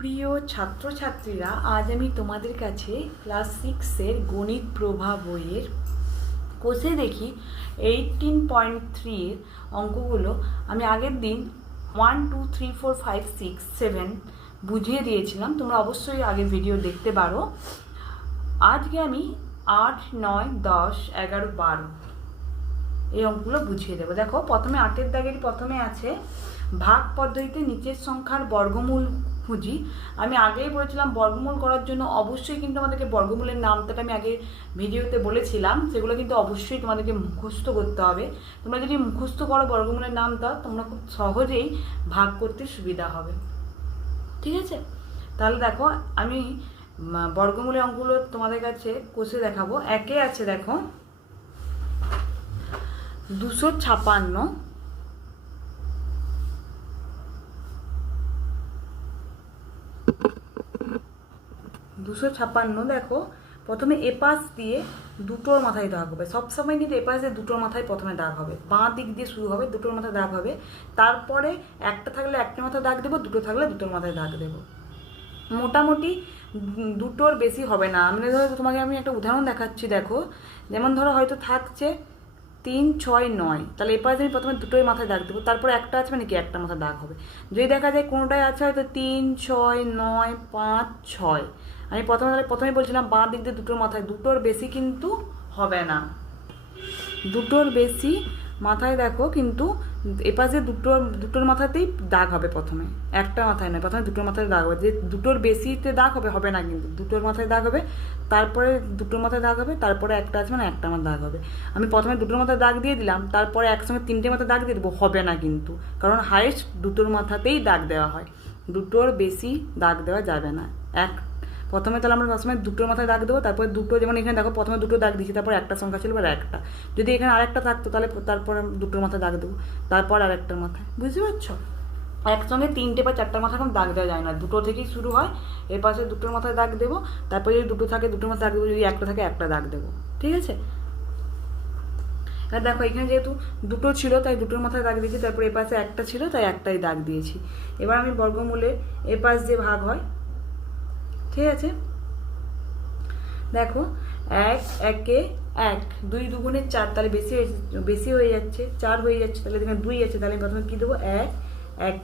প্রিয় ছাত্রছাত্রীরা, আজ আমি তোমাদের কাছে ক্লাস 6-এর গণিত প্রভা বইয়ের কোষে দেখি 18.3 এর অঙ্কগুলো আমি আগের দিন 1 2 3 4 5 6 7 বুঝিয়ে দিয়েছিলাম। তোমরা অবশ্যই আগের ভিডিও দেখতে পারো। আজকে আমি 8 9 10 11 12 এই অঙ্কগুলো বুঝিয়ে দেবো। দেখো, প্রথমে 8-এর দাগের প্রথমে আছে ভাগ পদ্ধতিতে নিচের সংখ্যার বর্গমূল খুঁজি। আমি আগেই বলেছিলাম বর্গমূল করার জন্য অবশ্যই কিন্তু আমাদেরকে বর্গমূলের নামটা আমি আগে ভিডিওতে বলেছিলাম, সেগুলো কিন্তু অবশ্যই তোমাদেরকে মুখস্থ করতে হবে। তোমরা যদি মুখস্থ করো বর্গমূলের নামটা, তোমরা খুব সহজেই ভাগ করতে সুবিধা হবে। ঠিক আছে, তাহলে দেখো আমি বর্গমূলের অঙ্কগুলো তোমাদের কাছে কষে দেখাবো। একে আছে দেখো 256, দেখো প্রথমে এপাশ দিয়ে দুটোর মাথায় দাগ হবে। সবসময় কিন্তু এপাশ দিয়ে দুটোর মাথায় প্রথমে দাগ হবে, বাঁ দিক দিয়ে শুরু হবে, দুটোর মাথায় দাগ হবে। তারপরে একটা থাকলে একটা মাথায় দাগ দেবো, দুটো থাকলে দুটোর মাথায় দাগ দেবো। মোটামুটি দুটোর বেশি হবে না। আমি ধরো তোমাকে আমি একটা উদাহরণ দেখাচ্ছি। দেখো, যেমন ধরো হয়তো থাকছে 3 6 9, তাহলে এপাশ আমি প্রথমে দুটোই মাথায় দাগ দেবো, তারপরে একটা আছে মানে কি একটা মাথায় দাগ হবে। যদি দেখা যায় কোনোটাই আছে হয়তো 3 6 9 5 6, আমি প্রথমে বলছিলাম বাঁ দিক দিয়ে দুটোর মাথায়, দুটোর বেশি কিন্তু হবে না। দুটোর বেশি মাথায় দেখো কিন্তু এপাশে দুটোর মাথাতেই দাগ হবে। প্রথমে একটা মাথায় নয়, প্রথমে দুটোর মাথায় দাগ হবে। যে দুটোর বেশিতে দাগ হবে না, কিন্তু দুটোর মাথায় দাগ হবে, তারপরে দুটোর মাথায় দাগ হবে, তারপরে একটা আছে মানে একটা আমার দাগ হবে। আমি প্রথমে দুটোর মাথায় দাগ দিয়ে দিলাম, তারপরে একসঙ্গে তিনটে মাথায় দাগ দিয়ে দেবো, হবে না কিন্তু, কারণ হাইয়েস্ট দুটোর মাথাতেই দাগ দেওয়া হয়, দুটোর বেশি দাগ দেওয়া যাবে না। প্রথমে তাহলে আমরা সবসময় দুটোর মাথায় দাগ দেবো, তারপরে দুটো, যেমন এখানে দেখো প্রথমে দুটো দাগ দিচ্ছি, তারপর একটা সংখ্যা ছিল বা একটা, যদি এখানে আরেকটা থাকতো তাহলে তারপরে দুটোর মাথায় দাগ দেবো, তারপর আরেকটার মাথায়। বুঝতে পারছো? একসঙ্গে 3টে বা 4টার মাথায় এখন দাগ দেওয়া যায় না, দুটো থেকেই শুরু হয়। এর পাশে দুটোর মাথায় দাগ দেবো, তারপরে যদি দুটো থাকে দুটোর মাথায় দাগ দেবো, যদি একটা থাকে একটা দাগ দেবো। ঠিক আছে, আর দেখো এখানে যেহেতু দুটো ছিল তাই দুটোর মাথায় দাগ দিয়েছি, তারপরে এপাশে একটা ছিল তাই একটাই দাগ দিয়েছি। এবার আমি বর্গমূলে এপাশ যে ভাগ হয়, ঠিক আছে, দেখো 1 1 1 2 2 4, তাহলে বেশি হয়ে যাচ্ছে, 4 হয়ে যাচ্ছে, তাহলে এখানে 2 আছে, তাহলে প্রথমে কী দেবো 1 1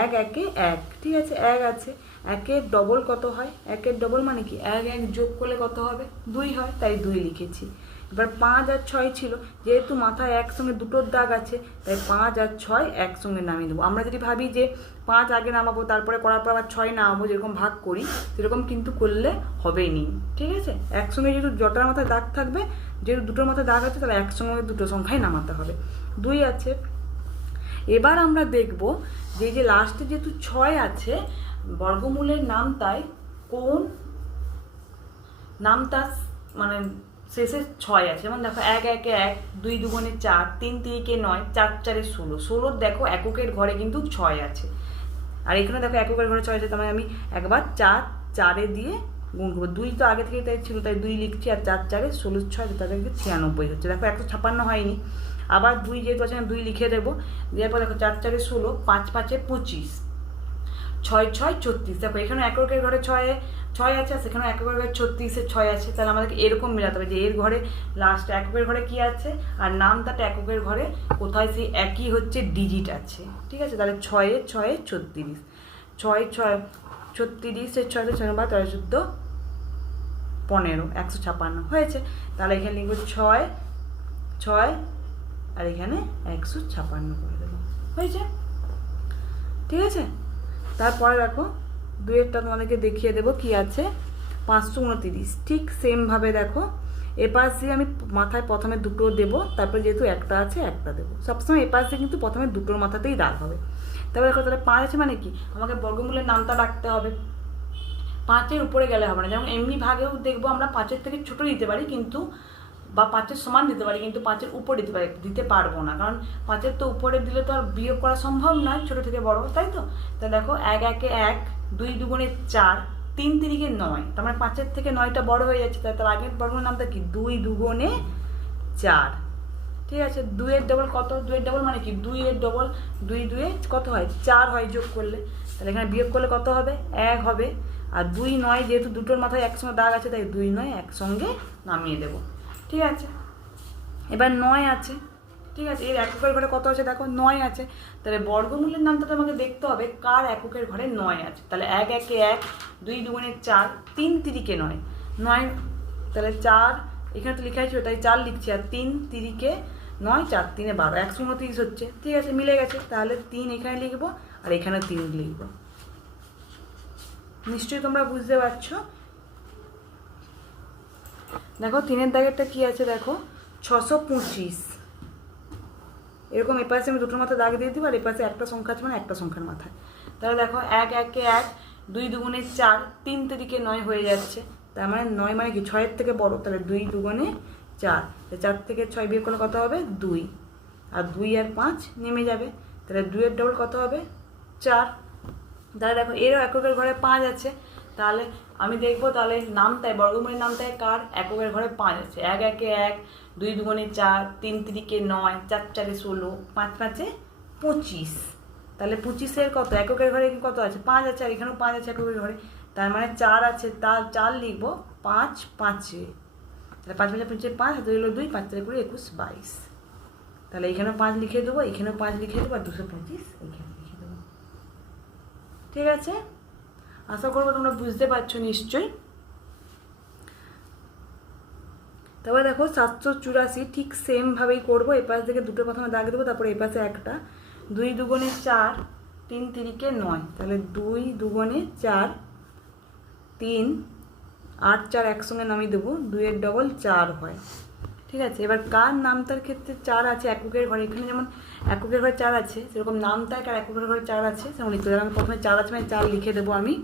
1 1 1। ঠিক আছে, 1 আছে, 1-এর ডবল কত হয়? 1-এর ডবল মানে কি 1 1 যোগ করলে কত হবে? 2 হয়, তাই 2 লিখেছি। এবার 5 আর 6 ছিল, যেহেতু মাথায় একসঙ্গে দুটোর দাগ আছে তাই 5 আর 6 একসঙ্গে নামিয়ে দেবো। আমরা যদি ভাবি যে 5 আগে নামাবো তারপরে করার পর আবার 6 নামাবো, যেরকম ভাগ করি সেরকম কিন্তু করলে হবেই নি। ঠিক আছে, একসঙ্গে যেহেতু জটার মাথায় দাগ থাকবে, যেহেতু দুটোর মাথায় দাগ আছে, তাহলে একসঙ্গে দুটো সংখ্যাই নামাতে হবে। 2 আছে। এবার আমরা দেখব যে লাস্টে যেহেতু 6 আছে, বর্গমূলের নামটায় কোন নামটা মানে শেষে 6 আছে। যেমন দেখো 1 1 1 2 2 4 3 3 9 4 4 16, 16 দেখো এককের ঘরে কিন্তু 6 আছে, আর এখানে দেখো এককের ঘরে 6 আছে, তার মানে আমি একবার 4 4 দিয়ে গুণ করবো। 2 তো আগে থেকে তাই ছিল তাই 2 লিখছি, আর 4 4 16 6, তাদেরকে 96 হচ্ছে। দেখো 156 হয়নি, আবার 2 যেহেতু আছে 2 লিখে দেবো। দেওয়ার পর দেখো 4 4 16, 5 5 25, 6 6 36। দেখো এখানে এককের ঘরে 6 আছে, আর সেখানে এককের ঘরে 36-এর 6 আছে, তাহলে আমাদেরকে এরকম মেলাতে হবে যে এর ঘরে লাস্ট এককের ঘরে কি আছে আর নামটাতে এককের ঘরে কোথায় সেই একই হচ্ছে ডিজিট আছে। ঠিক আছে, তাহলে 6 6 36, 6 6 36-এর 6 6 বা 13 14 15 156 হয়েছে। তাহলে এখানে লিখবো 6 6 আর এখানে 156 করে দেবো, হয়েছে। ঠিক আছে, তারপরে দেখো 2-এরটা তোমাদেরকে দেখিয়ে দেবো কি আছে, 529। ঠিক সেমভাবে দেখো এপাশ দিয়ে আমি মাথায় প্রথমে দুটো দেবো, তারপরে যেহেতু একটা আছে একটা দেবো। সবসময় এপাশ দিয়ে কিন্তু প্রথমে দুটোর মাথাতেই দাগ হবে। তারপরে দেখো তাহলে 5 আছে মানে কি আমাকে বর্গমূলের নামটা রাখতে হবে, 5-এর উপরে গেলে হবে না। যেমন এমনি ভাগেও দেখবো আমরা 5-এর থেকে ছোটো দিতে পারি কিন্তু, বা 5-এর সমান দিতে পারি, কিন্তু 5-এর উপরে দিতে পারবো না, কারণ 5-এর তো উপরে দিলে তো আর বিয়োগ করা সম্ভব নয় ছোটো থেকে বড়, তাই তো। তা দেখো 1 1 1 2 2 4 3 3 9, তার মানে 5-এর থেকে 9টা বড় হয়ে যাচ্ছে, তার আগের বর্গের নামটা কি 2 2 4। ঠিক আছে, 2-এর ডবল কত? 2-এর ডবল মানে কি 2-এর ডবল, 2-2 কত হয় 4 হয় যোগ করলে, তাহলে এখানে বিয়োগ করলে কত হবে 1 হবে। আর 2-9 যেহেতু দুটোর মাথায় একসঙ্গে দাগ আছে তাই 2-9 একসঙ্গে নামিয়ে দেবো। ঠিক আছে, এবার 9 আছে। ঠিক আছে, এর এককের ঘরে কত আছে দেখো 9 আছে, তাহলে বর্গমূলের নামটা তো আমাকে দেখতে হবে কার এককের ঘরে 9 আছে। তাহলে 1 একে 1, 2 দুগুণে 4, 3 তিরিকে 9, 9 তাহলে 4 এখানে তো লেখা ছিল তাই 4 লিখছি, আর 3 তিরিকে 9, 4 3 12, 129 হচ্ছে। ঠিক আছে, মিলে গেছে, তাহলে 3 এখানে লিখবো আর এখানে 3 লিখবো। নিশ্চয়ই তোমরা বুঝতে পারছো। দেখো 3-এর দাগেরটা কি আছে দেখো 625, এরকম এপাশে আমি দুটোর মাথায় দাগ দিয়ে দিব, আর এপাশে একটা সংখ্যা আছে মানে একটা সংখ্যার মাথায়। তাহলে দেখো 1 একে 1, 2 দুগুণে 4, 3 তিরিকে 9 হয়ে যাচ্ছে। তার মানে 9 মানে কি 6-এর থেকে বড়, তাহলে 2 দুগুণে 4, 4 থেকে 6 বিয়োগ করলে কত হবে 2, আর 2 আর 5 নেমে যাবে, তাহলে 2-এর ডবল কত হবে 4। তাহলে দেখো এরও এককের ঘরে 5 আছে, তাহলে আমি দেখবো তাহলে নামটায় বর্গমূলের নামটায় কার এককের ঘরে 5 আছে। 1 একে 1, 2 দুগুণে 4, 3 তিরিকে 9, 4 4 16, 5 5 25। তাহলে 25-এর কত এককের ঘরে কত আছে 5 আছে, আর এখানেও 5 আছে এককের ঘরে, তার মানে 4 আছে, তার 4 লিখবো 5 5-এ, তাহলে 5 5 5 5, হাতে হলো 2, 5 4 করে 21 22। তাহলে এখানেও 5 লিখে দেবো, এখানেও 5 লিখে দেবো, আর 225 এইখানে লিখে দেবো। ঠিক আছে, আশা করবো তোমরা বুঝতে পারছো নিশ্চয়ই। তারপরে দেখো 784 ঠিক সেমভাবেই করবো, এই পাশ থেকে দুটো প্রথমে দাগ দেবো, তারপরে এই পাশে একটা, 2 দুগুণে 4, 3 তিরিকে 9, তাহলে 2 দুগুণে 4, 3 8 4 একসঙ্গে নামিয়ে দেবো, 2-এর ডবল 4 হয়। ঠিক আছে, এবার কার নামতার ক্ষেত্রে 4 আছে এককের ঘরে, এখানে যেমন এককের ঘরে 4 আছে সেরকম নামতায় কার এককের ঘরে 4 আছে সেমন লিখতে হবে। আমি প্রথমে 4 আছে মানে 4 লিখে দেবো আমি,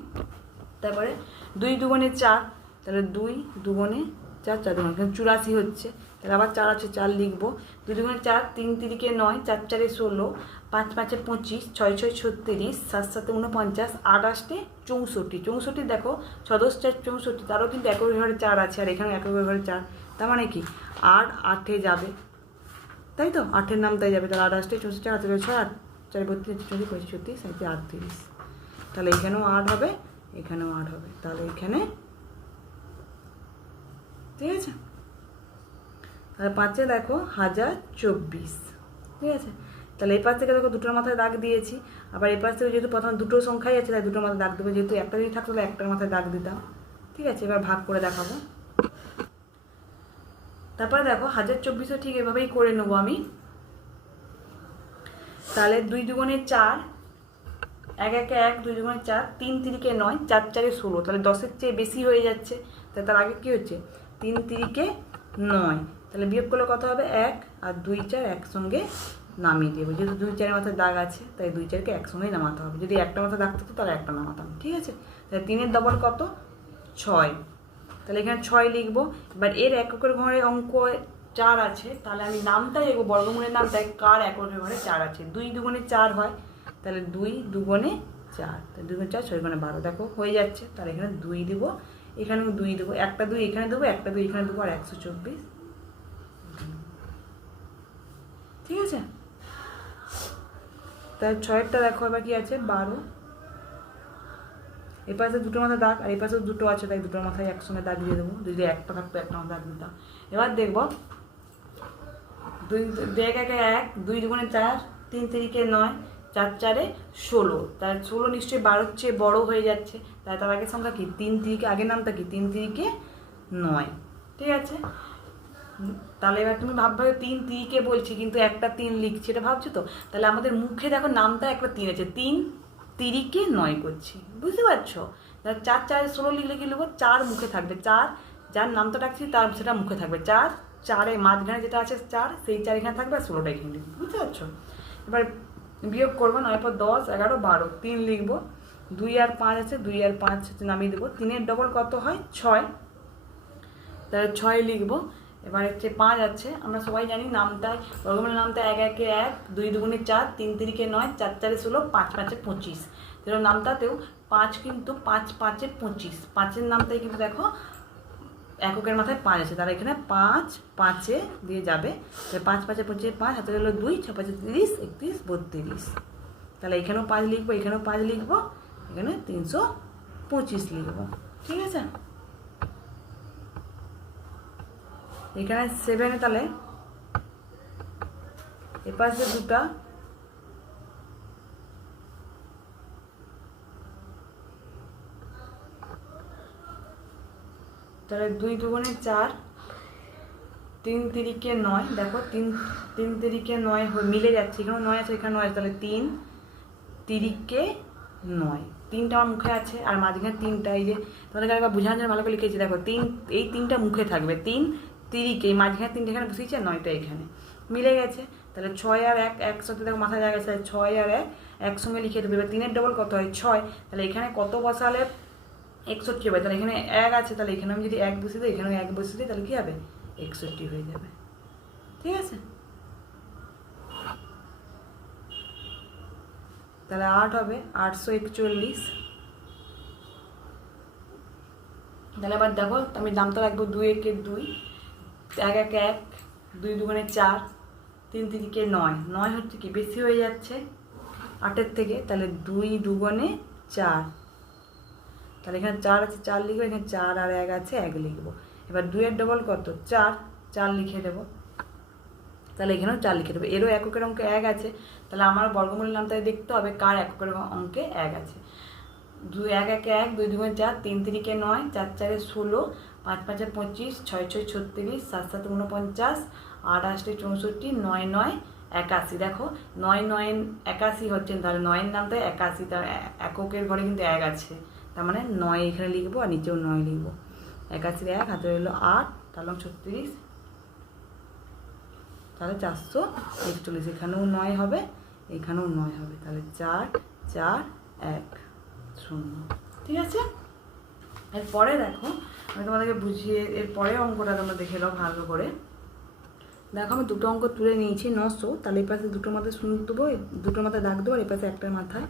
তারপরে 2 দুগুণে 4, তাহলে 2 দুগুণে 4, 4 দুগুণে 84 হচ্ছে, তাহলে আবার 4 আছে 4 লিখবো, 2 দুগুণে 4, 3 তিরিকে 9, 4 4 16, 5 5 25, 6 6 36, 7 7 49, 8 8 64, 64 দেখো 6 10 4 64, তারও কিন্তু এককের ঘরে 4 আছে, আর এখানে এককের ঘরে 4, তার মানে কি 8 8-এ যাবে, তাই তো 8-এর নাম তাই যাবে, তাহলে 8 8 64, 4 6 8 4 32 34 35 36 37 38, তাহলে এখানেও 8 হবে, এখানেও 8 হবে, তাহলে এখানে ঠিক আছে। তাহলে 5-এ দেখো 1024। ঠিক আছে, তাহলে এই পাশ থেকে দেখো দুটোর মাথায় দাগ দিয়েছি, আবার এই পাশ থেকে যেহেতু প্রথম দুটো সংখ্যাই আছে তাই দুটোর মাথায় দাগ দেবো, যেহেতু একটা যদি থাকতো তাহলে একটার মাথায় দাগ দিতাম। ঠিক আছে, এবার ভাগ করে দেখাবো। তারপরে দেখো 1024-ও ঠিক এভাবেই করে নেবো আমি। তাহলে 2 দুগুণে 4, 1 একে 1, 2 দুগুণে 4, 3 তিরিকে 9, 4 4 16, তাহলে 10-এর চেয়ে বেশি হয়ে যাচ্ছে, তাই তার আগে কী হচ্ছে 3 তিরিকে 9, তাহলে বিয়োগ করলে কত হবে 1, আর 2 4 একসঙ্গে নামিয়ে দেবো, যেহেতু 2 4-এর মাথায় দাগ আছে তাই 2 4-কে একসঙ্গেই নামাতে হবে, যদি একটা মাথায় দাগ থাকতো তাহলে একটা নামাতাম। ঠিক আছে, তাহলে 3-এর ডবল কত 6, তাহলে এখানে 6 লিখবো। এবার এর এককের ঘরে অঙ্ক 4 আছে, তাহলে আমি নামটা লিখবো বর্গমূলের নামটায় কার এককের ঘরে 4 আছে। 2 দুগুণে 4 হয়, তাহলে 2 দুগুণে 4, তাহলে 2 গুণে 4 6 গুণে 12, দেখো হয়ে যাচ্ছে, তাহলে এখানে 2 দেবো, এখানেও 2 দেবো, একটা 2 এখানে দেবো, একটা 2 এখানে দেবো, আর 124। ঠিক আছে, তাহলে 6-এরটা দেখো এবার কি আছে 12, এই পাশে দুটো মাথায় দাগ, আর এই পাশে দুটো আছে তাই দুটোর মাথায় একসঙ্গে দাগ দিয়ে দেবো, যদি একটা থাকতো একটা মাথায় দাগ দিতাম। এবার দেখবো 2 1 একে 1, 2 দুগুণে 4, 3 তিরিকে 9, 4 4 16, তার 16 নিশ্চয়ই 12-র চেয়ে বড় হয়ে যাচ্ছে, তাই তার আগের সংখ্যা কি 3 তিরিকে, আগের নামটা কি 3 তিরিকে 9। ঠিক আছে, তাহলে এবার তুমি ভাববে 3 তিরিকে বলছি কিন্তু একটা 3 লিখছি, এটা ভাবছো তো, তাহলে আমাদের মুখে দেখো নামটা একটা 3 আছে, 3 তিরিকে 9 করছি, বুঝতে পারছো। 4 4 16 লিখলে কি লিখবো 4 মুখে থাকবে, 4 যার নামটা ডাকছি তার সেটা মুখে থাকবে, 4 4-এর মাঝখানে যেটা আছে 4 সেই 4 এখানে থাকবে, আর 16টা এখানে লিখবো, বুঝতে পারছো। এবার বিয়োগ করবো, 9 পর 10 11 12, 3 লিখবো, 2 আর 5 আছে, 2 আর 5 নামিয়ে দেবো, 3-এর ডবল কত হয় 6, তাহলে 6 লিখবো। এবার হচ্ছে 5 আছে, আমরা সবাই জানি নামটায় বর্গমূলের নামটা 1 একে 1, 2 দুগুণে 4, 3 তিরিকে 9, 4 4 16, 5 5 25, তাহলে নামটাতেও 5 কিন্তু 5 5 25, 5-এর নামটাই কিন্তু দেখো এককের মাথায় 5 আছে, তাহলে এখানে 5 5-এ দিয়ে যাবে, তাহলে 5 5 25 5 হাতে হলো 2, 6 5 30, 31 32, তাহলে এখানেও 5 লিখবো, এখানেও 5 লিখবো, এখানে 325 লিখবো। ঠিক আছে, এখানে 7-এ তাহলে এপাশে দুটা, তাহলে 2 দুগুণে 4, 3 তিরিকে 9, দেখো 3 তিরিকে 9 মিলে যাচ্ছে, এখানেও 9 আছে, এখানে 9 আছে, তাহলে 3 তিরিকে 9, 3টা আমার মুখে আছে আর মাঝখানে 3টা, এই যে তোমাদেরকে একবার বোঝানোর জন্য ভালো করে লিখেছি, দেখো 3, এই 3টা মুখে থাকবে, 3 তিরিকে, এই মাঝখানে 3টা এখানে বসেছে, 9টা এখানে মিলে গেছে, তাহলে 6 আর 1 একসাথে দেখো মাথায় জায়গা আছে, 6 আর 1 একসঙ্গে লিখে দেবে। এবার 3-এর ডবল কত হয় 6, তাহলে এখানে কত বসালে 61 হবে, তাহলে এখানে 1 আছে, তাহলে এখানে আমি যদি 1 বসিয়ে দিই, এখানেও 1 বসিয়ে দিই, তাহলে কী হবে 61 হয়ে যাবে। ঠিক আছে, তাহলে 8 হবে 841। তাহলে আবার দেখো আমি দামটা রাখবো 2 1 2, 1 1 1, 2 দুগুণে 4, 3 তিরিকে 9, 9 হচ্ছে কি বেশি হয়ে যাচ্ছে 8-এর থেকে, তাহলে 2 দুগুণে 4, তাহলে এখানে 4 আছে 4 লিখবো, এখানে 4 আর 1 আছে 1 লিখবো। এবার 2-এর ডবল কত 4, 4 লিখে দেবো, তাহলে এখানেও 4 লিখে দেবো। এরও এককের অঙ্কে 1 আছে, তাহলে আমার বর্গমূলের নামটা দেখতে হবে কার এককের অঙ্কে 1 আছে। 2 1 1 1, 2 দুগুণে 4, 3 তিরিকে 9, 4 4 16, 5 5 25, 6 6 36, 7 7 49, 8 8 64, 9 9 81। দেখো 9 9 81 হচ্ছে, তাহলে 9-এর নামটা 81, তার এককের ঘরে কিন্তু 1 আছে, তার মানে 9 এখানে লিখবো আর নিচেও 9 লিখবো। 81-এর 1 হাতে হলো 8, তাহলে 36, তাহলে 441, এখানেও 9 হবে, এখানেও 9 হবে, তাহলে 4 4 1 0। ঠিক আছে, এরপরে দেখো আমি তোমাদেরকে বুঝিয়ে, এরপরে অঙ্কটা তোমরা দেখে নাও ভালো করে। দেখো আমি দুটো অঙ্ক তুলে নিয়েছি 900, তাহলে এই পাশে দুটোর মাথায় 0 দেবো, দুটোর মাথায় দাগ দেবো, আর এই পাশে একটার মাথায়,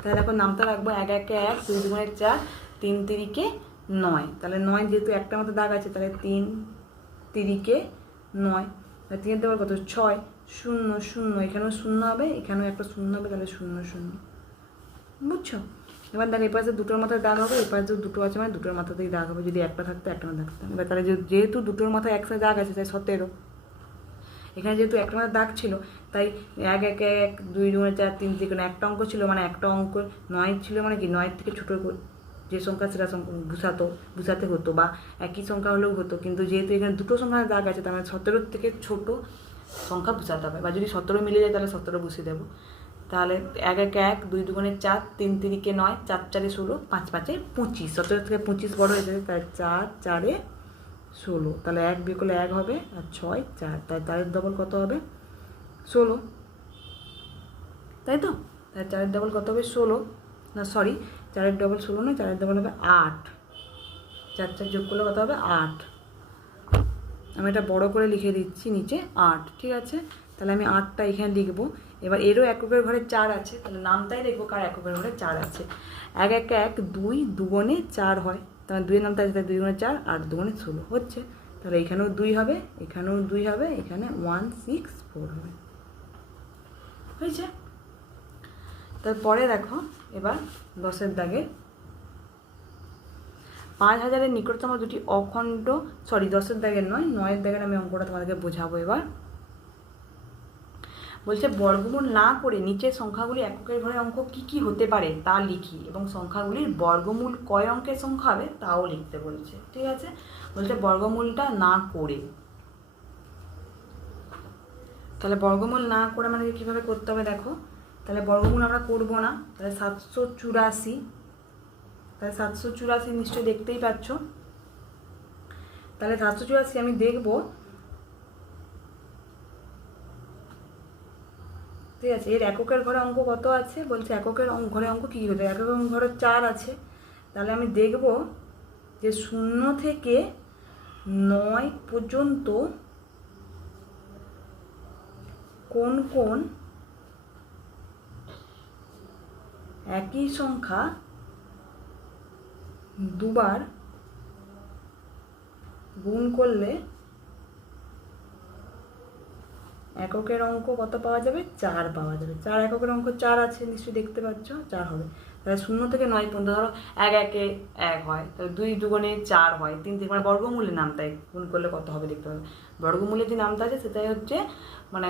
তাহলে দেখো নামটা রাখবো 1 1 1, 2 দুগুণে 4, 3 তিরিকে 9, তাহলে 9 যেহেতু একটার মাথায় দাগ আছে, তাহলে 3 তিরিকে 9, তাহলে 3-এর দেওয়ার কত 6 0 0, এখানেও 0 হবে, এখানেও একটা 0 হবে, তাহলে 0 0, বুঝছো? এবার দেখো এই পাশে দুটোর মাথায় দাগ হবে, এই পাশে দুটো আছে মানে দুটোর মাথাতেই দাগ হবে, যদি একটা থাকতো একটা মাথায় থাকতো। এবার তাহলে যেহেতু দুটোর মাথায় একসাথে দাগ আছে, তাই 17, এখানে যেহেতু একটা মাথায় দাগ ছিল, তাই 1 1 1, 2 দুগুণে 4, 3 তিরিকে একটা অঙ্ক ছিল, মানে একটা অঙ্ক 9 ছিল, মানে কি 9-এর থেকে ছোটো যে সংখ্যা সেটা বুঝাতে হতো, বা একই সংখ্যা হলেও হতো, কিন্তু যেহেতু এখানে দুটো সংখ্যার দাগ আছে, তার মানে 17-এর থেকে ছোটো সংখ্যা বুঝাতে হবে, বা যদি 17 মিলে যায় তাহলে 17 বসিয়ে দেবো। তাহলে 1 1 1, 2 দুগুণে 4, 3 তিরিকে 9, 4 4 16, 5 5 25, 17 থেকে 25 বড় হয়ে যাবে, তাই 4 4 16, তাহলে 1 বিয়োগ করলে 1 হবে, আর 6 4, তাই 4-এর ডবল কত হবে 16, তাই তো? তাই 4-এর ডবল কত হবে 16, না সরি 4-এর ডবল 16 নয়, 4-এর ডবল হবে 8, 4 4 যোগ করলে কত হবে 8, আমি এটা বড় করে লিখে দিচ্ছি নিচে 8। ঠিক আছে, তাহলে আমি 8টা এখানে লিখবো। এবার এরও এককের ঘরে 4 আছে, তাহলে নামটাই দেখবো কার এককের ঘরে 4 আছে। 1 1 1, 2 দুগুণে 4 হয়, তাহলে 2-এর নামটা আছে, তাই 2 দুগুণে 4, 8 দুগুণে 16 হচ্ছে, তাহলে এখানেও 2 হবে, এখানেও 2 হবে, এখানে 164 হবে, হয়েছে। তারপরে দেখো এবার 10-এর দাগে 5000-এর নিকটতম দুটি অখণ্ড, সরি 10-এর দাগের নয়, 9-এর দাগের আমি অঙ্কটা তোমাদেরকে বোঝাবো। এবার বলছে বর্গমূল না করে নিচের সংখ্যাগুলি এককের ঘরে অঙ্ক কি কি হতে পারে তা লিখি, এবং সংখ্যাগুলির বর্গমূল কয় অঙ্কের সংখ্যা হবে তাও লিখতে বলছে। ঠিক আছে, বলছে বর্গমূলটা না করে, তাহলে বর্গমূল না করে আমাদেরকে কীভাবে করতে হবে দেখো, তাহলে বর্গমূল আমরা করব না, তাহলে 784, তাহলে 784 নিশ্চয়ই দেখতেই পাচ্ছ, তাহলে 784 আমি দেখব। ঠিক আছে, এর এককের ঘরে অঙ্ক কত আছে বলছে, এককের ঘরে অঙ্ক কী হতে, এককের ঘরে 4 আছে, তাহলে আমি দেখব যে 0 থেকে 9 পর্যন্ত কোন কোন একই সংখ্যা দুবার গুণ করলে এককের অঙ্ক কত পাওয়া যাবে? 4 পাওয়া যাবে। 4 এককের অঙ্ক 4 আছে, নিশ্চয়ই দেখতে পাচ্ছ 4 হবে। তাহলে 0 থেকে 9 পর্যন্ত ধরো 1 একে 1 হয়, তাহলে 2 দুগুণে 4 হয়, 3 থেকে মানে বর্গমূলের নামটা গুণ করলে কত হবে দেখতে হবে। বর্গমূলের যে নামটা আছে সেটাই হচ্ছে মানে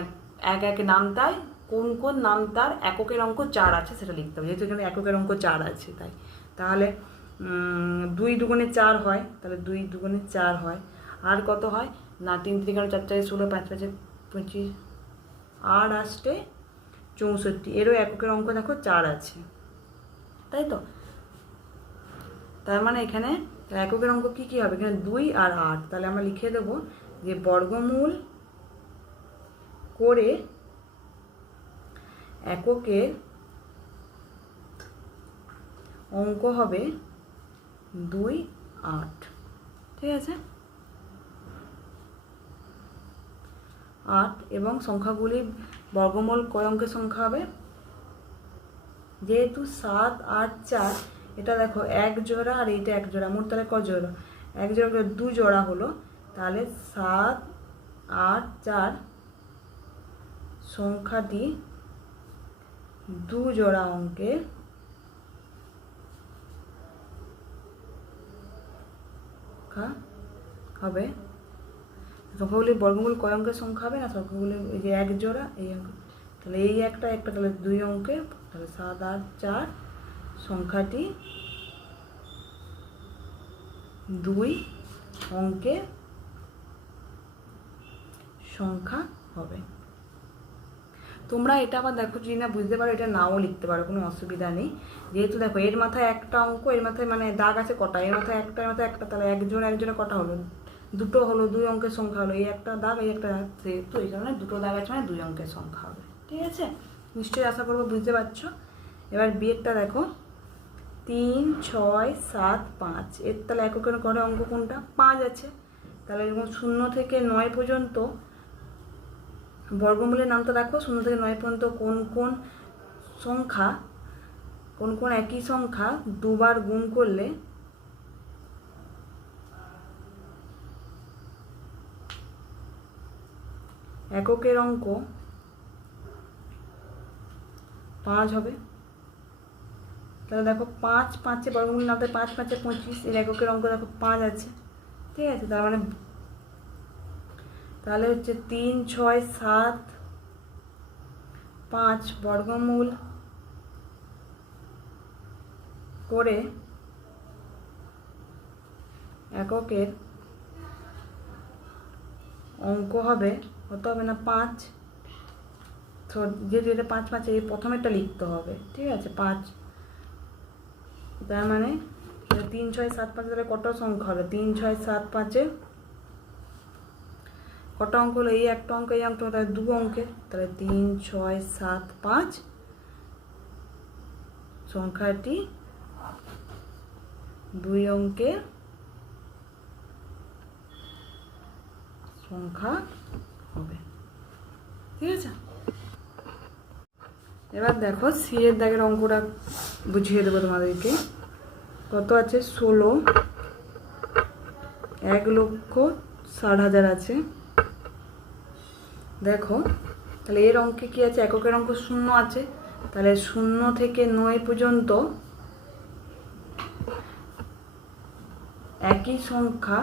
1 একে নামটায় কোন কোন নামটার এককের অঙ্ক 4 আছে সেটা লিখতে হবে, যেহেতু এখানে এককের অঙ্ক 4 আছে তাই। তাহলে 2 দুগুণে 4 হয়, তাহলে 2 দুগুণে 4 হয়। আর কত হয় না 3 থেকে 4 4 16, 5 5 25, 8 8 64, এরও এককের অঙ্ক দেখো 4 আছে, তাই তো। তার মানে এখানে এককের অঙ্ক কী কী হবে? এখানে 2 আর 8, তাহলে আমরা লিখে দেবো যে বর্গমূল করে এককের অঙ্ক হবে 2 8, ঠিক আছে। 8 এবং সংখ্যাগুলি বর্গমূল কয় অঙ্কের সংখ্যা হবে? যেহেতু 7 8 4, এটা দেখো 1 জোড়া আর এইটা 1 জোড়া, মোট তাহলে ক জোড়া? 1 জোড়া করে 2 জোড়া হলো, তাহলে 7 8 4 সংখ্যাটি 2 জোড়া অঙ্কের হবে। সংখ্যাগুলি বর্গমূল কয় অঙ্কের সংখ্যা হবে না? সংখ্যাগুলি এই যে 1 জোড়া এই অঙ্ক, তাহলে এই একটা তাহলে 2 অঙ্কের, তাহলে 7 8 4 সংখ্যাটি 2 অঙ্কের সংখ্যা হবে। তোমরা এটা আবার দেখো যদি না বুঝতে পারো এটা নাও লিখতে পারো, কোনো অসুবিধা নেই। যেহেতু দেখো এর মাথায় একটা অঙ্ক, এর মাথায় মানে দাগ আছে কটা, এর মাথায় একটা, এর মাথায় একটা, তাহলে 1 জোড়া 1 জোড়া কটা হলো? 2 হলো, 2 অঙ্কের সংখ্যা হলো। এই একটা দাগ এই একটা দাগ, সেহেতু এই কারণে 2 দাগ আছে মানে 2 অঙ্কের সংখ্যা হবে, ঠিক আছে। নিশ্চয়ই আশা করবো বুঝতে পারছো। এবার বিয়েরটা দেখো 3 6 7 5, এর তাহলে এককের ঘরে অঙ্ক কোনটা? 5 আছে। তাহলে এরকম 0 থেকে 9 পর্যন্ত বর্গমূলের নামটা দেখো। 0 থেকে 9 পর্যন্ত কোন কোন সংখ্যা, কোন কোন একই সংখ্যা দুবার গুণ করলে এককের অঙ্ক 5 হবে। তাহলে দেখো 5 5 বর্গমূল নামটা 5 5 25, এর এককের অঙ্ক দেখো 5 আছে, ঠিক আছে। তার মানে তাহলে হচ্ছে 3 6 7 5 বর্গমূল করে এককের অঙ্ক হবে কত হবে না 5। তো যেহেতু এটা 5 5 এই প্রথমেরটা লিখতে হবে, ঠিক আছে 5। তার মানে 3 6 7 5 তাহলে কত সংখ্যা হবে? 3 6 7 5 কটা অঙ্ক হলো? এই একটা অঙ্ক, এই অঙ্ক, তাহলে 2 অঙ্কের, তাহলে 3 6 7 5 সংখ্যাটি 2 অঙ্কের সংখ্যা হবে, ঠিক আছে। এবার দেখো সি এর দাগের অঙ্কটা বুঝিয়ে দেবো তোমাদেরকে। কত আছে? 16 1,60,000 আছে। দেখো তাহলে এর অঙ্কে কি আছে? এককের অঙ্ক 0 আছে, তাহলে 0 থেকে 9 পর্যন্ত একই সংখ্যা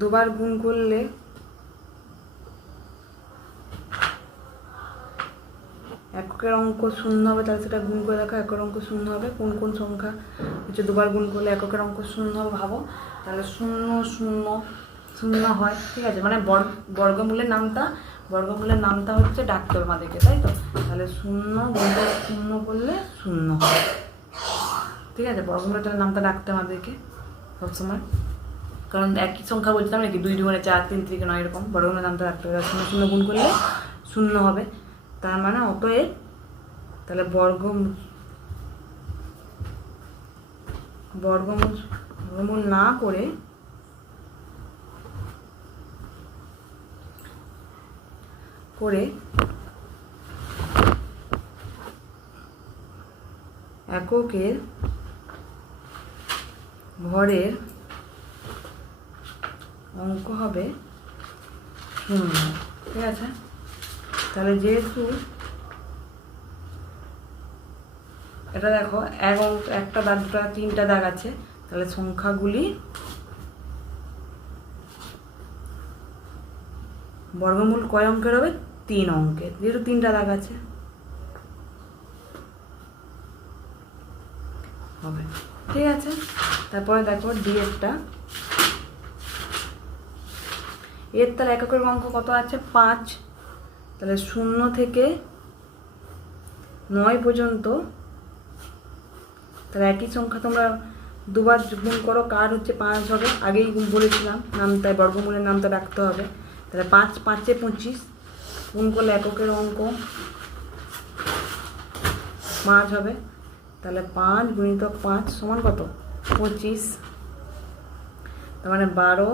দুবার গুণ করলে এককের অঙ্ক 0 হবে। তাহলে সেটা গুণ করে দেখো এককের অঙ্ক 0 হবে। কোন কোন সংখ্যা হচ্ছে দুবার গুণ করলে এককের অঙ্ক 0 হবে ভাবো। তাহলে 0 0 0 হয়, ঠিক আছে। মানে বর্গমূলের নামটা হচ্ছে ডাকতে হবে আমাদেরকে, তাই তো। তাহলে 0 গুণটা 0 করলে 0 হয়, ঠিক আছে। বর্গমূলের নামটা ডাকতে আমাদেরকে সবসময়, কারণ একই সংখ্যা বলছিলাম নাকি 2 2 4 3 থেকে 9 এরকম বর্গমূলের নামটা ডাকতে হবে। 0 0 গুণ করলে 0 হবে। তার মানে অতএব তাহলে বর্গমূল না করে এককের ঘরের অঙ্ক হবে 0। ঠিক আছে, তাহলে যেহেতু এটা দেখো এক অঙ্ক, একটা দাগ, দুটো তিনটা দাগ আছে, তাহলে সংখ্যাগুলি বর্গমূল কয় অঙ্কের হবে? 3 অঙ্কের, যেহেতু তিনটা দাগ আছে হবে। ঠিক আছে, তারপরে দেখো ডি এরটা, এর তাহলে এককের অঙ্ক কত আছে? 5। তাহলে 0 থেকে 9 পর্যন্ত, তাহলে একই সংখ্যা তোমরা দুবার গুণ করো, কার হচ্ছে 5 হবে, আগেই বলেছিলাম নামটায় বর্গমূলের নামটা রাখতে হবে। তাহলে 5 5 25, গুণ করলে এককের অঙ্ক 5 হবে। তাহলে 5 গুণিতক 5 সমান কত? 25। তার মানে 12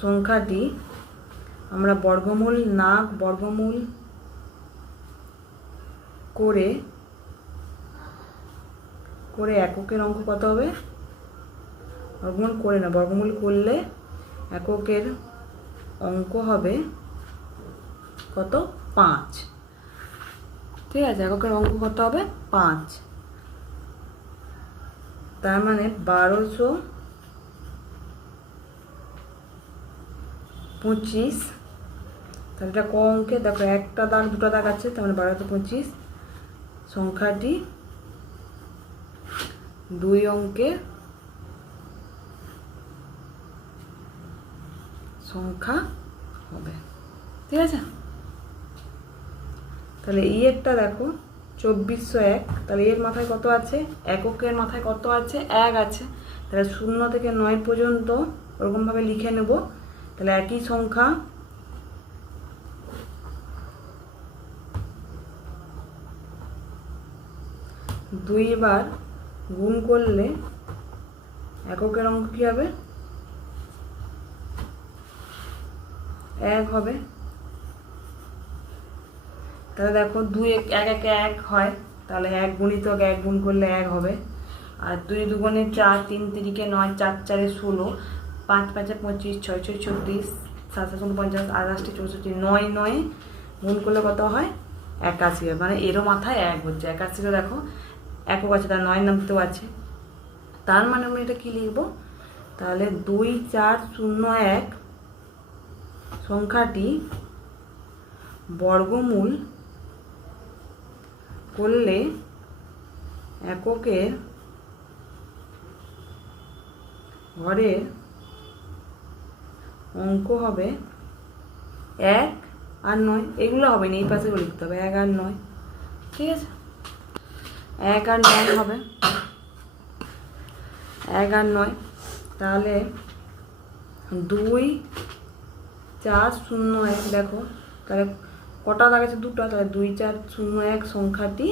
সংখ্যাটি আমরা বর্গমূল করে এককের অঙ্ক কত হবে? বর্গমূল করে না, বর্গমূল করলে এককের অঙ্ক হবে কত? 5। ঠিক আছে, এককের অঙ্ক কত হবে? 5। তার মানে 1225। তাহলে এটা ক অঙ্কে? দেখো একটা দাগ, দুটো দাগ আছে, তার মানে 1225 সংখ্যাটি 2 অঙ্কের সংখ্যা হবে। ঠিক আছে, তাহলে এই একটা দেখো 2401, তাহলে এর মাথায় কত আছে? এককের মাথায় কত আছে? 1 আছে। তাহলে 0 থেকে 9 পর্যন্ত ওরকমভাবে লিখে নেব। তাহলে একই সংখ্যা দুইবার গুণ করলে এককের অঙ্ক কী হবে? 1 হবে। তাহলে দেখো 2 1 1 1 হয়, তাহলে 1 গুণিতক 1 গুণ করলে 1 হবে। আর 2 2 4, 3 3 9, 4 4 16, 5 5 25, 6 6 36, 7 7 49, 28 64, 9 9 গুণ করলে কত হয়? 81 হয়। মানে এরও মাথায় 1 হচ্ছে। 81 দেখো একক আছে, তার 9 নামতেও আছে। তার মানে আমি এটা কি লিখবো? তাহলে 2401 সংখ্যাটি বর্গমূল করলে এককের ঘরের অঙ্ক হবে 1 আর 9। এগুলো হবে না, এই পাশেও লিখতে হবে 1 আর 9। ঠিক আছে, 1 আর 9 হবে, 1 আর 9। তাহলে 2 4 0 1, দেখো তাহলে কটা দাগ আছে? 2টা। তাহলে 2 4 0 1 সংখ্যাটি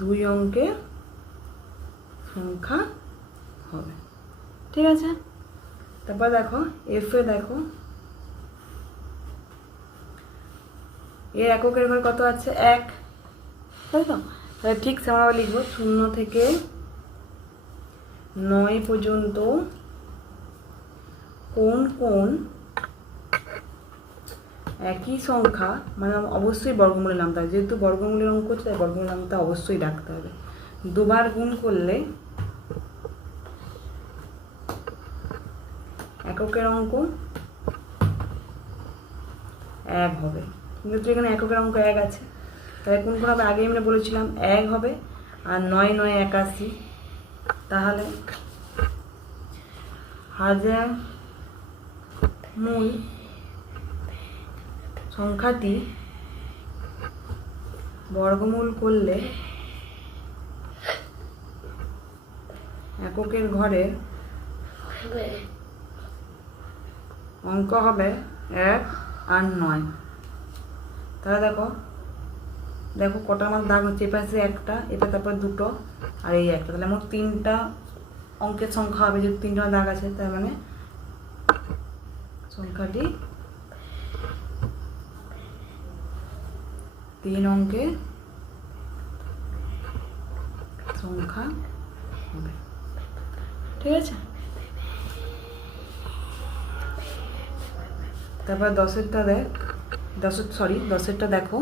দুই অঙ্কের সংখ্যা হবে। ঠিক আছে, তারপর দেখো এফ এ, দেখো এর এককের ঘরে কত আছে? 1, তাই তো? তাহলে ঠিক সেমনভাবে লিখবো 0 থেকে 9 পর্যন্ত কোন কোন একই সংখ্যা, মানে অবশ্যই বর্গমূলের নামতে হবে, যেহেতু বর্গমূলের অঙ্ক হচ্ছে তাই বর্গমূলের নামটা অবশ্যই রাখতে হবে। দুবার গুণ করলে এককের অঙ্ক 1 হবে। কিন্তু এখানে এককের অঙ্ক 1 আছে, তাহলে কোন কোন হবে? আগে আমরা বলেছিলাম 1 হবে, আর 9 9 81। তাহলে হাজার মূল সংখ্যাটি বর্গমূল করলে এককের ঘরের অঙ্ক হবে 1 আর 9। তাহলে দেখো দেখো কটা আমার দাগ হচ্ছে, এই পাশে একটা, এটা তারপর দুটো, আর এই একটা। তাহলে আমার 3টা অঙ্কের সংখ্যা হবে, যেহেতু 3টা দাগ আছে, তার মানে সংখ্যাটি 3 অঙ্কের সংখ্যা হবে। ঠিক আছে, তারপর 10-এরটা দেখ, 10-এরটা দেখো।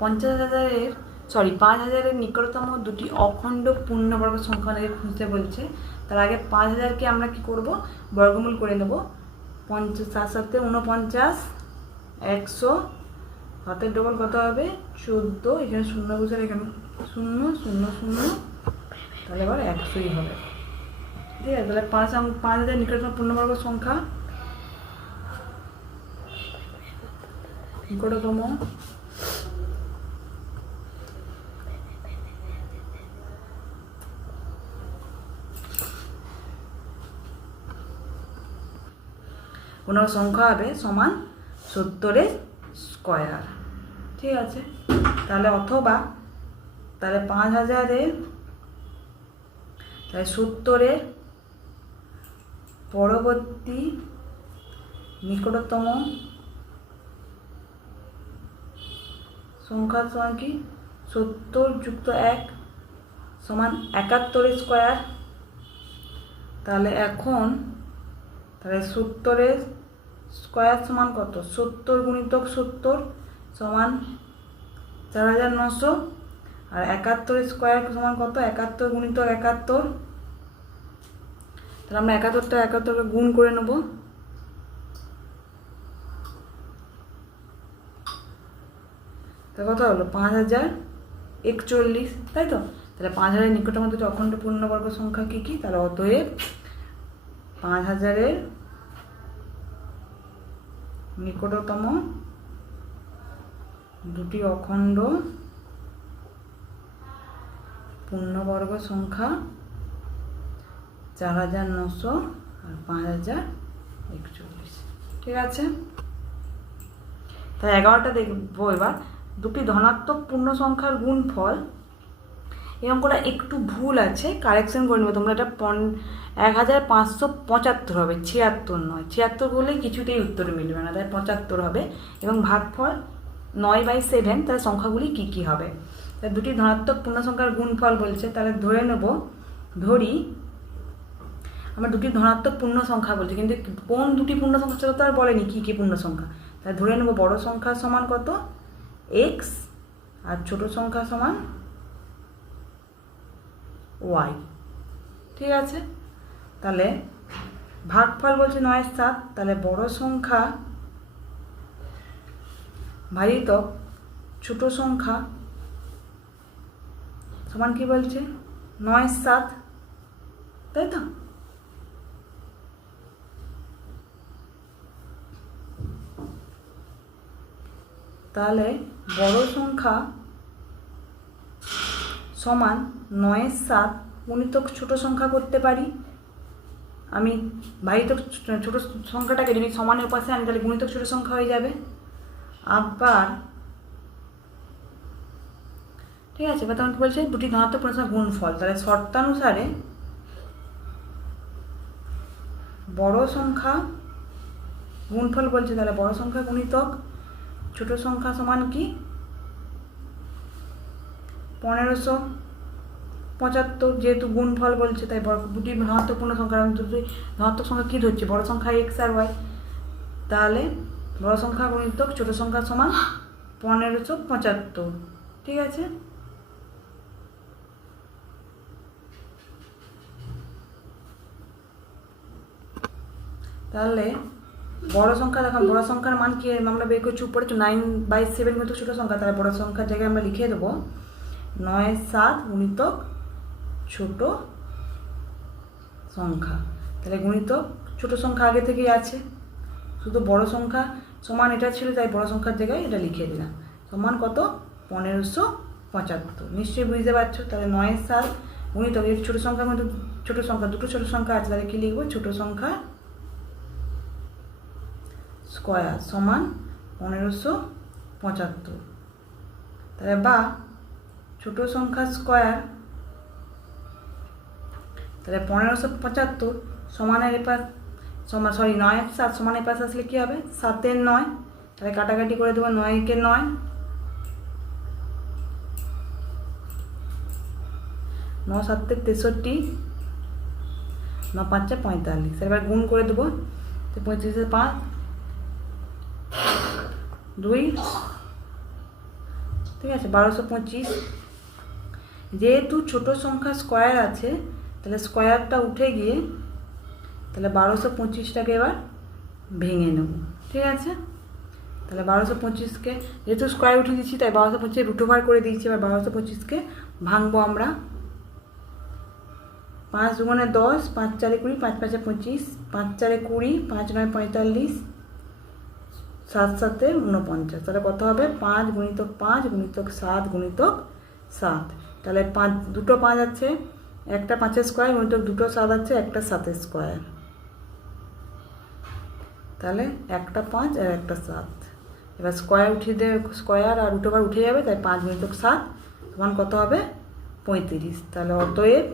5,000-এর নিকটতম দুটি অখণ্ড পূর্ণবর্গ সংখ্যা আমাদের খুঁজতে বলছে। তার আগে 5,000-কে আমরা কি করব, বর্গমূল করে নেব। 7 49, 100, 7-এর ডবল কত হবে 14, এখানে 0 বসে, এখানে 0 0 0, তাহলে এবার 100ই হবে। ঠিক আছে, তাহলে 5,000 নিকটতম পূর্ণবর্গ সংখ্যা, নিকটতম কোনো সংখ্যা হবে সমান 70-এর স্কয়ার। ঠিক আছে, তাহলে অথবা তাহলে 5,000-এর, তাহলে 70-এর পরবর্তী নিকটতম সংখ্যার সমান কি 70 যুক্ত 1 সমান 71-এর স্কয়ার। তাহলে এখন তাহলে 70-এর স্কয়ার সমান কত, 70 গুণিতক 70 সমান 4,900, আর 71-এর স্কয়ার সমান কত, 71 গুণিতক 71। তাহলে আমরা 71কে গুণ করে নেব। তা কত হলো 5,041, তাই তো। তাহলে 5,000-এর নিকটতম দুটি অখণ্ড পূর্ণবর্গ সংখ্যা কী কী, তাহলে অতএব 5,000-এর নিকটতম দুটি অখণ্ড পূর্ণবর্গ সংখ্যা 4,900 আর 5,041। ঠিক আছে, তাই 11টা দেখবো এবার। দুটি ধনাত্মক পূর্ণ সংখ্যার গুণফল। এই অঙ্কটা একটু ভুল আছে, কারেকশন করে নেবে তোমরা। এটা 1,575 হবে, 76 নয়। 76 বললে কিছুতেই উত্তর মিলবে না, তাই 75 হবে। এবং ভাগফল 9/7, তাহলে সংখ্যাগুলি কী কী হবে। তাহলে দুটি ধনাত্মক পূর্ণ সংখ্যার গুণফল বলছে, তাহলে ধরে নেব, ধরি আমরা দুটি ধনাত্মক পূর্ণ সংখ্যা বলছি, কিন্তু কোন দুটি পূর্ণ সংখ্যা সেটা তো আর বলেনি কী কী পূর্ণ সংখ্যা। তাহলে ধরে নেব বড় সংখ্যা সমান কত x, আর ছোট সংখ্যা সমান y। ঠিক আছে, তাহলে ভাগফল বলছে 9/7, তাহলে বড় সংখ্যা ভাজিতক ছোট সংখ্যা সমান কি বলছে 9/7, তাই তো। তাহলে বড় সংখ্যা সমান 9/7 গুণিতক ছোট সংখ্যা করতে পারি আমি। ভাজিতক ছোট সংখ্যাটাকে যদি সমানের পাশে আনি তাহলে গুণিতক ছোট সংখ্যা হয়ে যাবে। আবার ঠিক আছে, এবার তখন কি বলছে দুটি ধনাত্মক পূর্ণ সংখ্যার গুণফল। তাহলে শর্তানুসারে বড় সংখ্যা গুণফল বলছে, তাহলে বড় সংখ্যা গুণিতক ছোট সংখ্যা সমান কি 1,575, যেহেতু গুণফল বলছে তাই দুটি ধনাত্মক পূর্ণ সংখ্যা, দুটি ধনাত্মক সংখ্যা কী ধরছে, বড় সংখ্যা x আর y। তাহলে বড় সংখ্যা গুণিতক ছোট সংখ্যা সমান 1,575। ঠিক আছে, তাহলে বড় সংখ্যা দেখো, বড় সংখ্যার মান কি আমরা বের করছি উপরে তো 9/7 গুণিতক ছোট সংখ্যা। তাহলে বড় সংখ্যার জায়গায় আমরা লিখে দেবো 9/7 গুণিতক ছোট সংখ্যা। তাহলে গুণিতক ছোট সংখ্যা আগে থেকেই আছে, শুধু বড় সংখ্যা সমান এটা ছিল, তাই বড় সংখ্যার জায়গায় এটা লিখে দিলাম। সমান কত 1,575। নিশ্চয়ই বুঝতে পারছো। তাহলে 9/7 গুণিতক এই ছোট সংখ্যা, কিন্তু ছোট সংখ্যা দুটো ছোট সংখ্যা আছে, তাহলে কি লিখবো ছোট সংখ্যা স্কয়ার সমান 1,575। তাহলে বা ছোট সংখ্যা স্কয়ার, তাহলে 1,575 সমানের এবার সমান, সরি 9 আর 7 সমানের পাশে আসলে কী হবে? 7 এর 9, তাহলে কাটাকাটি করে দেবো, 9 একে 9, 9 7 63, 9 5 45, এবার গুণ করে দেবো, তো 35 5 2, ঠিক আছে 1225। যেহেতু ছোট সংখ্যা স্কোয়ার আছে তাহলে স্কোয়ারটা উঠে গিয়ে তাহলে 1225টাকে এবার ভেঙে নেব, ঠিক আছে। তাহলে 1225কে যেহেতু স্কোয়ার উঠে দিচ্ছি তাই 1225 রুট ওভার করে দিয়েছি। এবার 1225কে ভাঙবো আমরা, 5 দুগুণে 10, 5 4 20, 5 5 25, 5 4 20, 5 9 45, 7 7 49, তাহলে কত হবে? 5 গুণিতক 5 গুণিতক 7 গুণিতক 7, তাহলে 5 দুটো 5 আছে, একটা 5 স্কোয়ার গুণিতক দুটো 7 আছে, একটা 7 স্কোয়ার, তাহলে একটা 5 আর একটা 7। এবার স্কোয়ার উঠিয়ে দেবে, স্কোয়ার আর রুট ওভার উঠে যাবে, তাই 5 গুণিতক 7 সমান কত হবে? 35। তাহলে অতএব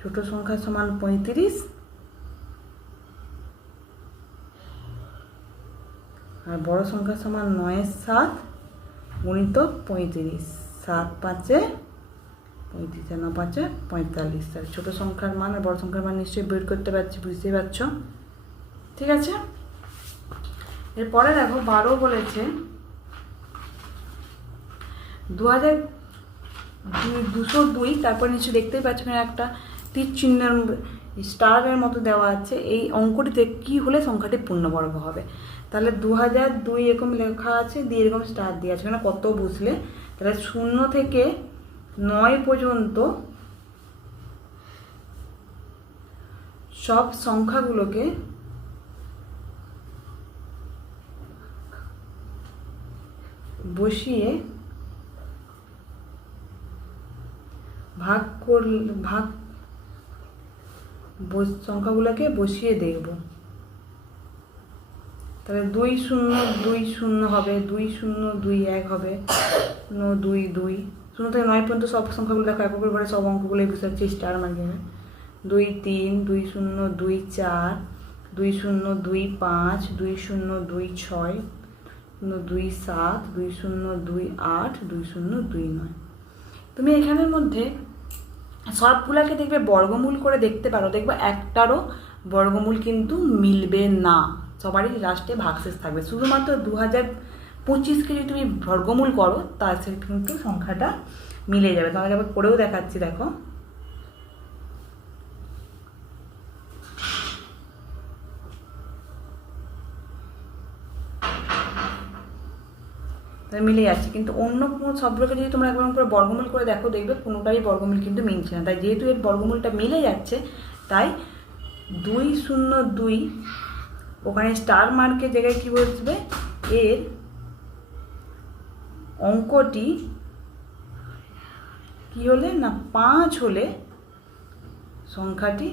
ছোট সংখ্যা সমান 35 আর বড় সংখ্যা সমান 9 7 গুণিতক 35, 7 5 35 আর 9 5 45। তাহলে ছোটো সংখ্যার মান আর বড় সংখ্যার মান নিশ্চয়ই বের করতে পারছি, বুঝতেই পারছো, ঠিক আছে। এরপরে দেখো 12 বলেছে 2202, তারপর নিশ্চয়ই দেখতেই পাচ্ছ এখানে একটা তীর চিহ্নের স্টারের মতো দেওয়া আছে। এই অঙ্কটিতে কী হলে সংখ্যাটি পূর্ণবর্গ হবে? তাহলে 2002 এরকম লেখা আছে, দিয়ে এরকম স্টার দিয়ে আছে, এখানে কত বুঝলে? তাহলে 0 থেকে 9 পর্যন্ত সব সংখ্যাগুলোকে বসিয়ে সংখ্যাগুলোকে বসিয়ে দেখব। তাহলে 2 0 2 0 হবে, 2 0 2 1 হবে, 2 2 0 থেকে 9 পর্যন্ত সব সংখ্যাগুলো দেখো এককের ঘরে সব অঙ্কগুলোই বুঝতে পারছি স্টার মাধ্যমে। 2 3 2 0 2 4 2 0 2 5 2 0 2 6 2 7 2 0 2 8 2 0 2 9। তুমি এখানের মধ্যে সবগুলোকে দেখবে বর্গমূল করে দেখতে পারো, দেখবে একটারও বর্গমূল কিন্তু মিলবে না, সবারই লাস্টে ভাগশেষ থাকবে। শুধুমাত্র 2025কে যদি তুমি বর্গমূল করো তার সাথে কিন্তু সংখ্যাটা মিলে যাবে। তোমাকে আবার করেও দেখাচ্ছি, দেখো মিলে যাচ্ছে, কিন্তু অন্য কোনো সবগুলোকে যদি তোমরা একবার করে বর্গমূল করে দেখো দেখবে কোনোটারই বর্গমূল কিন্তু মিলছে না। তাই যেহেতু এর বর্গমূলটা মিলে যাচ্ছে তাই 2 0 2 ওখানে স্টার মার্কের জায়গায় কী বসবে? এর অঙ্কটি কী হলে না 5 হলে সংখ্যাটি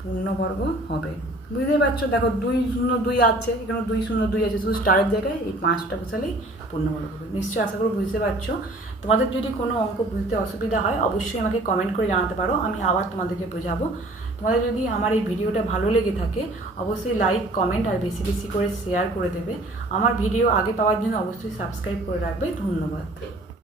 পূর্ণবর্গ হবে। বুঝতেই পারছো, দেখো 2 0 2 আছে, এখানে 2 0 2 আছে, শুধু স্টারের জায়গায় এই 5টা বসালেই পূর্ণবর্গ হবে। নিশ্চয়ই আশা করি বুঝতে পারছো। তোমাদের যদি কোনো অঙ্ক বুঝতে অসুবিধা হয় অবশ্যই আমাকে কমেন্ট করে জানাতে পারো, আমি আবার তোমাদেরকে বোঝাবো। তোমাদের যদি আমার এই ভিডিওটা ভালো লেগে থাকে অবশ্যই লাইক কমেন্ট আর বেশি বেশি করে শেয়ার করে দেবে। আমার ভিডিও আগে পাওয়ার জন্য অবশ্যই সাবস্ক্রাইব করে রাখবে। ধন্যবাদ।